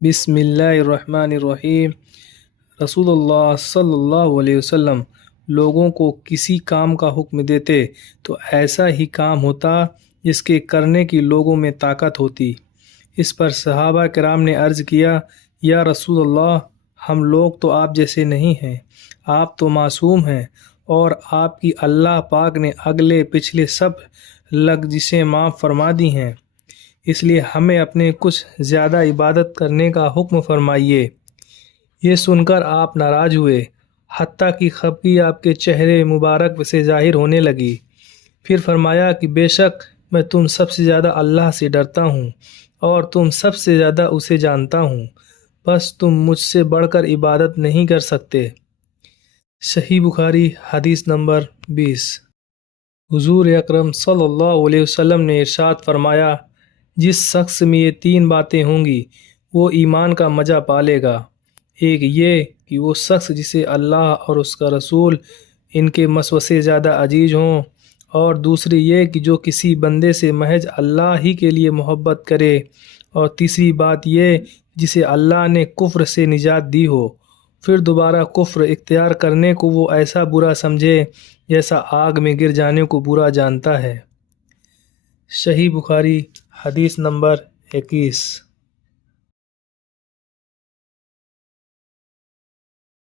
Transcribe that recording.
بسم اللہ الرحمن الرحیم۔ رسول اللہ صلی اللہ علیہ وسلم لوگوں کو کسی کام کا حکم دیتے تو ایسا ہی کام ہوتا جس کے کرنے کی لوگوں میں طاقت ہوتی۔ اس پر صحابہ کرام نے عرض کیا، یا رسول اللہ، ہم لوگ تو آپ جیسے نہیں ہیں، آپ تو معصوم ہیں اور آپ کی اللہ پاک نے اگلے پچھلے سب لغزشیں معاف فرما دی ہیں، اس لیے ہمیں اپنے کچھ زیادہ عبادت کرنے کا حکم فرمائیے۔ یہ سن کر آپ ناراض ہوئے، حتیٰ کہ خفگی آپ کے چہرے مبارک سے ظاہر ہونے لگی۔ پھر فرمایا کہ بے شک میں تم سب سے زیادہ اللہ سے ڈرتا ہوں اور تم سب سے زیادہ اسے جانتا ہوں، بس تم مجھ سے بڑھ کر عبادت نہیں کر سکتے۔ صحیح بخاری حدیث نمبر 20۔ حضور اکرم صلی اللہ علیہ وسلم نے ارشاد فرمایا، جس شخص میں یہ 3 باتیں ہوں گی وہ ایمان کا مزہ پالے گا۔ ایک یہ کہ وہ شخص جسے اللہ اور اس کا رسول ان کے مسوسے زیادہ عزیز ہوں، اور دوسری یہ کہ جو کسی بندے سے محض اللہ ہی کے لیے محبت کرے، اور تیسری بات یہ جسے اللہ نے کفر سے نجات دی ہو، پھر دوبارہ کفر اختیار کرنے کو وہ ایسا برا سمجھے جیسا آگ میں گر جانے کو برا جانتا ہے۔ صحیح بخاری حدیث نمبر 21۔